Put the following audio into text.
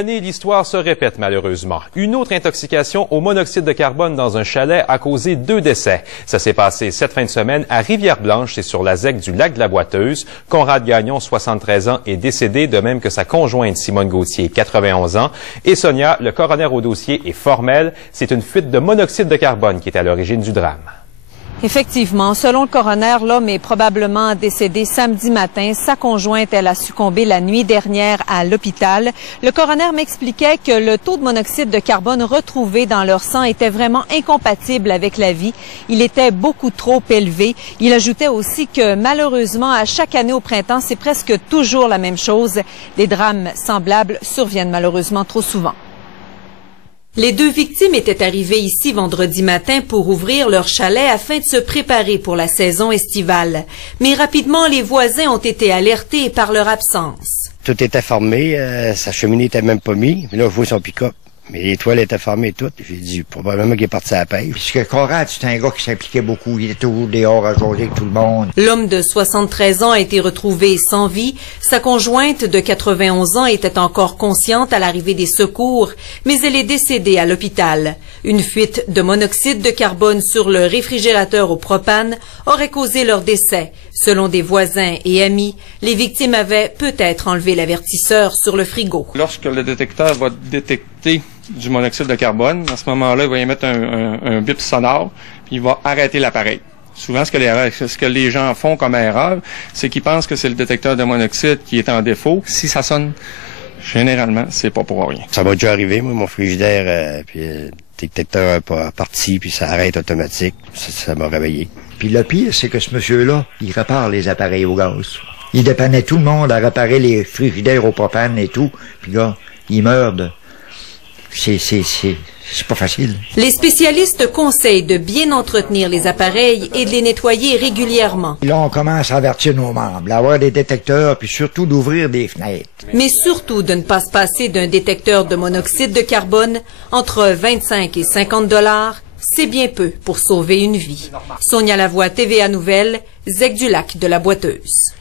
L'histoire se répète malheureusement. Une autre intoxication au monoxyde de carbone dans un chalet a causé 2 décès. Ça s'est passé cette fin de semaine à Rivière-Blanche, c'est sur la ZEC du lac de la Boiteuse. Conrad Gagnon, 73 ans, est décédé, de même que sa conjointe Simone Gauthier, 91 ans. Et Sonia, le coroner au dossier, est formel. C'est une fuite de monoxyde de carbone qui est à l'origine du drame. Effectivement, selon le coroner, l'homme est probablement décédé samedi matin. Sa conjointe, elle a succombé la nuit dernière à l'hôpital. Le coroner m'expliquait que le taux de monoxyde de carbone retrouvé dans leur sang était vraiment incompatible avec la vie. Il était beaucoup trop élevé. Il ajoutait aussi que malheureusement, à chaque année au printemps, c'est presque toujours la même chose. Des drames semblables surviennent malheureusement trop souvent. Les 2 victimes étaient arrivées ici vendredi matin pour ouvrir leur chalet afin de se préparer pour la saison estivale. Mais rapidement, les voisins ont été alertés par leur absence. Tout était fermé, sa cheminée était même pas mise. Là, il faut son pick-up. Mais les toiles étaient fermées toutes. J'ai dit, probablement qu'il est parti à la pêche. Puisque Conrad, c'est un gars qui s'impliquait beaucoup. Il était toujours dehors à jaser avec tout le monde. L'homme de 73 ans a été retrouvé sans vie. Sa conjointe de 91 ans était encore consciente à l'arrivée des secours, mais elle est décédée à l'hôpital. Une fuite de monoxyde de carbone sur le réfrigérateur au propane aurait causé leur décès. Selon des voisins et amis, les victimes avaient peut-être enlevé l'avertisseur sur le frigo. Lorsque le détecteur va détecter du monoxyde de carbone, à ce moment-là, il va y mettre un bip sonore, puis il va arrêter l'appareil. Souvent, ce que les gens font comme erreur, c'est qu'ils pensent que c'est le détecteur de monoxyde qui est en défaut. Si ça sonne, généralement, c'est pas pour rien. Ça m'a déjà arrivé, moi, mon frigidaire, puis le détecteur est parti, puis ça arrête automatique. Ça m'a réveillé. Puis le pire, c'est que ce monsieur-là, il répare les appareils au gaz. Il dépannait tout le monde à réparer les frigidaires au propane et tout. Puis là, il meurt de... C'est pas facile. Les spécialistes conseillent de bien entretenir les appareils et de les nettoyer régulièrement. Là, on commence à avertir nos membres, d'avoir des détecteurs, puis surtout d'ouvrir des fenêtres. Mais surtout de ne pas se passer d'un détecteur de monoxyde de carbone entre 25 et 50 $. C'est bien peu pour sauver une vie. Sonia Lavoie, TVA Nouvelles, ZEC du lac de la Boiteuse.